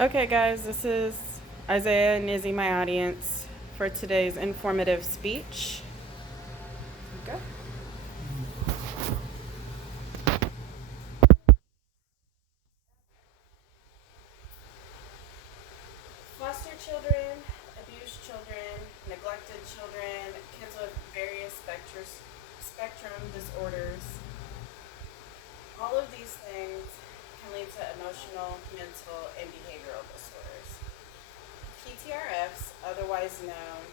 Okay, guys, this is Isaiah and Izzy, my audience, for today's informative speech. Okay. Foster children, abused children, neglected children, kids with various spectrum disorders. All of these things can lead to emotional, mental, and behavioral disorders. PTRFs, otherwise known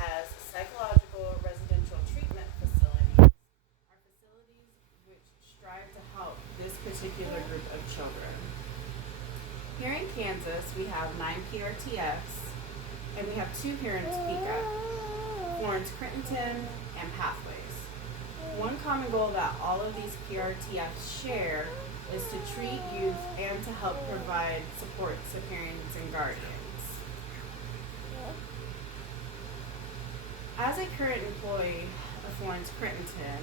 as psychological residential treatment facilities, are facilities which strive to help this particular group of children. Here in Kansas, we have 9 PRTFs, and we have 2 here in Topeka, Florence Crittenton and Pathways. One common goal that all of these PRTFs share is to treat youth and to help provide support to parents and guardians. As a current employee of Florence Crittenton,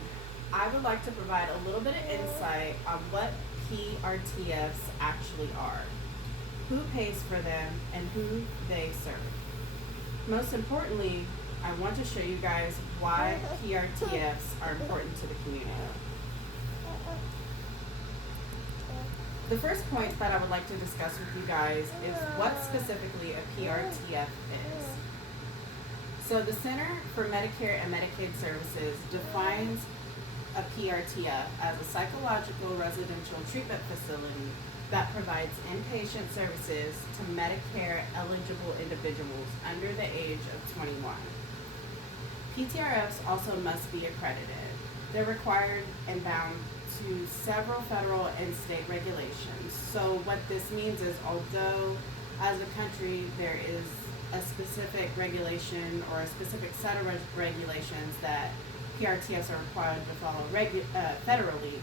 I would like to provide a little bit of insight on what PRTFs actually are, who pays for them, and who they serve. Most importantly, I want to show you guys why PRTFs are important to the community. The first point that I would like to discuss with you guys is what specifically a PRTF is. So the Center for Medicare and Medicaid Services defines a PRTF as a psychological residential treatment facility that provides inpatient services to Medicare eligible individuals under the age of 21. PTRFs also must be accredited. They're required and bound to several federal and state regulations. So what this means is, although as a country there is a specific regulation or a specific set of regulations that PRTFs are required to follow federally,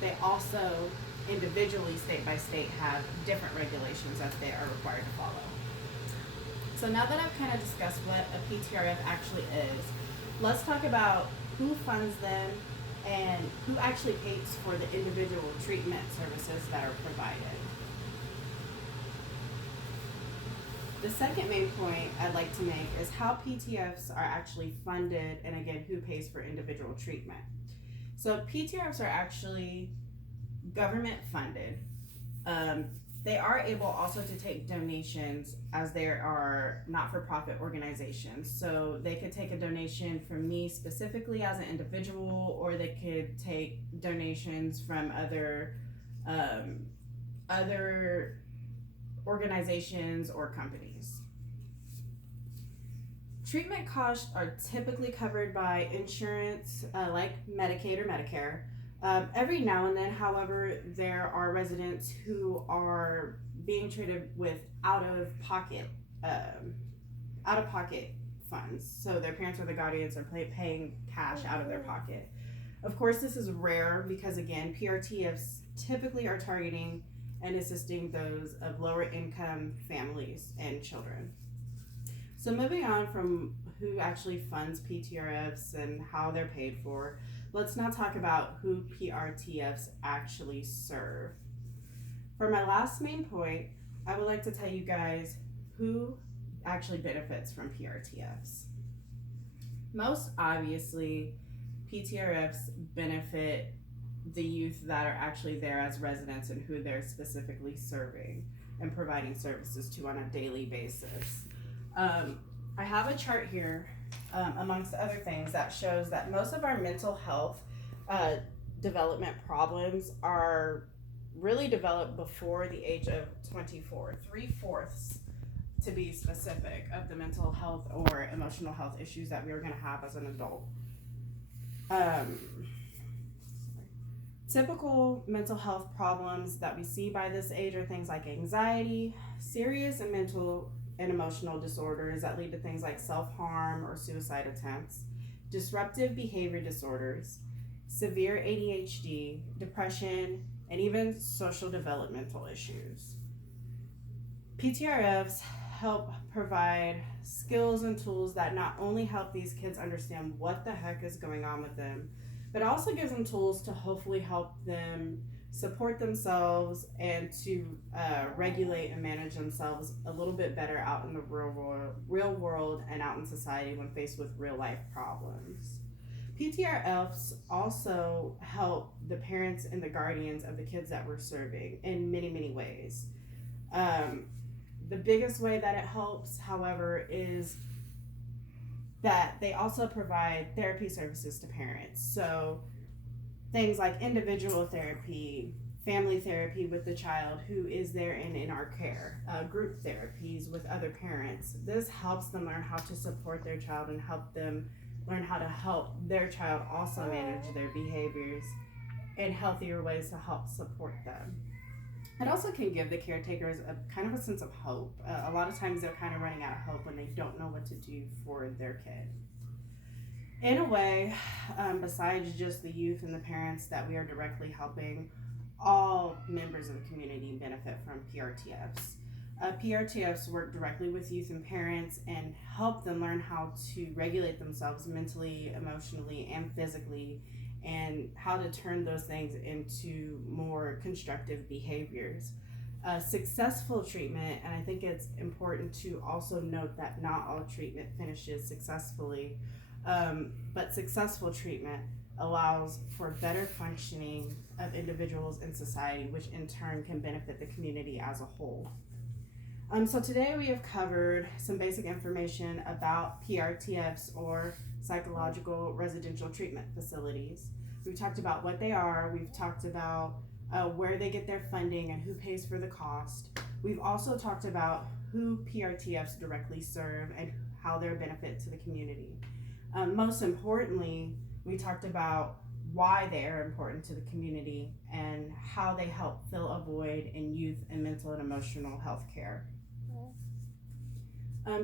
they also individually, state by state, have different regulations that they are required to follow. So now that I've kind of discussed what a PTRF actually is, let's talk about who funds them and who actually pays for the individual treatment services that are provided. The second main point I'd like to make is how PTFs are actually funded, and again, who pays for individual treatment. So PTFs are actually government funded. They are able also to take donations, as they are not-for-profit organizations. So they could take a donation from me specifically as an individual, or they could take donations from other organizations or companies. Treatment costs are typically covered by insurance, like Medicaid or Medicare. Every now and then, however, there are residents who are being treated with out-of-pocket funds. So their parents or the guardians are paying cash out of their pocket. Of course, this is rare because, again, PRTFs typically are targeting and assisting those of lower income families and children. So moving on from who actually funds PTRFs and how they're paid for, let's now talk about who PRTFs actually serve. For my last main point, I would like to tell you guys who actually benefits from PRTFs. Most obviously, PTRFs benefit the youth that are actually there as residents and who they're specifically serving and providing services to on a daily basis. I have a chart here, amongst other things, that shows that most of our mental health development problems are really developed before the age of 24. 3/4 to be specific of the mental health or emotional health issues that we are going to have as an adult. Typical mental health problems that we see by this age are things like anxiety, serious and mental and emotional disorders that lead to things like self-harm or suicide attempts, disruptive behavior disorders, severe ADHD, depression, and even social developmental issues. PTRFs help provide skills and tools that not only help these kids understand what the heck is going on with them, but also gives them tools to hopefully help them support themselves and to regulate and manage themselves a little bit better out in the real world and out in society when faced with real life problems. PTRFs also help the parents and the guardians of the kids that we're serving in many, many ways. Um, the biggest way that it helps, however, is that they also provide therapy services to parents. So things like individual therapy, family therapy with the child who is there and in our care, group therapies with other parents. This helps them learn how to support their child and help them learn how to help their child also manage their behaviors in healthier ways to help support them. It also can give the caretakers a kind of a sense of hope. A lot of times they're kind of running out of hope when they don't know what to do for their kid. In a way, besides just the youth and the parents that we are directly helping, all members of the community benefit from PRTFs. PRTFs work directly with youth and parents and help them learn how to regulate themselves mentally, emotionally, and physically, and how to turn those things into more constructive behaviors. Successful treatment, and I think it's important to also note that not all treatment finishes successfully, but successful treatment allows for better functioning of individuals in society, which in turn can benefit the community as a whole. So today we have covered some basic information about PRTFs, or psychological residential treatment facilities. We've talked about what they are. We've talked about where they get their funding and who pays for the cost. We've also talked about who PRTFs directly serve and how they're a benefit to the community. Most importantly, we talked about why they are important to the community and how they help fill a void in youth and mental and emotional health care.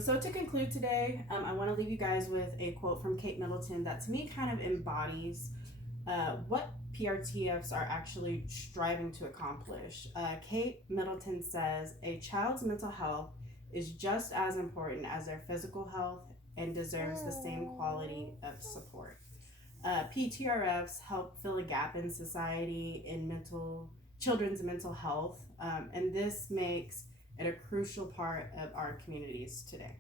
So to conclude today, I want to leave you guys with a quote from Kate Middleton that to me kind of embodies what PRTFs are actually striving to accomplish. Kate Middleton says, "A child's mental health is just as important as their physical health and deserves the same quality of support." PTRFs help fill a gap in society in children's mental health, and this makes it a crucial part of our communities today.